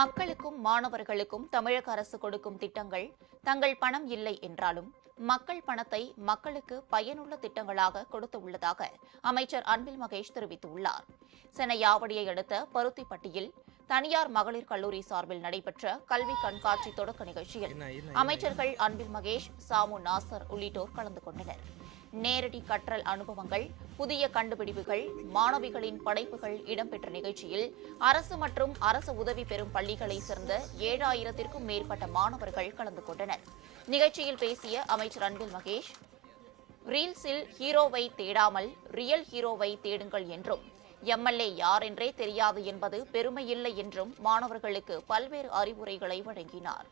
மக்களுக்கும் மாணவர்களுக்கும் தமிழக அரசு கொடுக்கும் திட்டங்கள் தங்கள் பணம் இல்லை என்றாலும் மக்கள் பணத்தை மக்களுக்கு பயனுள்ள திட்டங்களாக கொடுத்து உள்ளதாக அமைச்சர் அன்பில் மகேஷ் தெரிவித்துள்ளார். சென்னையாவடியை அடுத்த பருத்திப்பட்டியில் தனியார் மகளிர் கல்லூரி சார்பில் நடைபெற்ற கல்வி கண்காட்சி தொடக்க நிகழ்ச்சியில் அமைச்சர்கள் அன்பில் மகேஷ், சாமு நாசர் உள்ளிட்டோர் கலந்து கொண்டனர். நேரடி கற்றல் அனுபவங்கள், புதிய கண்டுபிடிப்புகள், மாணவிகளின் படைப்புகள் இடம்பெற்ற நிகழ்ச்சியில் அரசு மற்றும் அரசு உதவி பெறும் பள்ளிகளைச் சேர்ந்த 7000த்திற்கும் மேற்பட்ட மாணவர்கள் கலந்து கொண்டனர். நிகழ்ச்சியில் பேசிய அமைச்சர் அன்பில் மகேஷ், ரீல்ஸில் ஹீரோவை தேடாமல் ரியல் ஹீரோவை தேடுங்கள் என்றும், எம்எல்ஏ யார் என்றே தெரியாது என்பது பெருமையில்லை என்றும் மாணவர்களுக்கு பல்வேறு அறிவுரைகளை வழங்கினார்.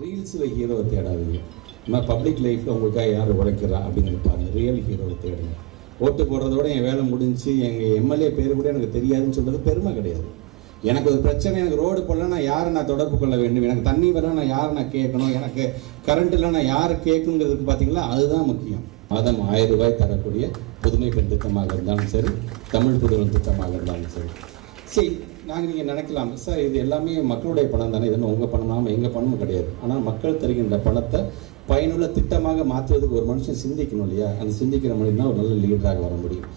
ரீல்ஸில் ஹீரோவை தேடாதீங்க, நான் பப்ளிக் லைஃப்பில் உங்களுக்காக யார் உழைக்கிறா அப்படின்னு பாருங்க. ரியல் ஹீரோவை தேடுங்க. ஓட்டு போடுறதோட என் வேலை முடிஞ்சு எங்கள் எம்எல்ஏ பேர் கூட எனக்கு தெரியாதுன்னு சொல்கிறது பெருமை கிடையாது. எனக்கு ஒரு பிரச்சனை, எனக்கு ரோடு போடலாம், நான் யாரை நான் தொடர்பு கொள்ள வேண்டும், எனக்கு தண்ணி வரலாம், நான் யாரை நான் கேட்கணும், எனக்கு கரண்ட் இல்லை, நான் யாரை கேட்கணுங்கிறதுக்கு பார்த்தீங்களா, அதுதான் முக்கியம். மாதம் 1000 ரூபாய் தரக்கூடிய புதுமை பெண் திட்டமாக இருந்தாலும் சரி, தமிழ் புதுவன் திட்டமாக இருந்தாலும் சரி, நீங்கள் நினைக்கலாம், சார் இது எல்லாமே மக்களுடைய பணம் தானே, இதெல்லாம் உங்கள் பணம், எங்கள் பணமும் கிடையாது. ஆனால் மக்கள் தருகின்ற பணத்தை பயனுள்ள திட்டமாக மாற்றுவதற்கு ஒரு மனுஷன் சிந்திக்கணும் இல்லையா? அந்த சிந்திக்கிற மனிதன் தான் ஒரு நல்ல லீடராக வர முடியும்.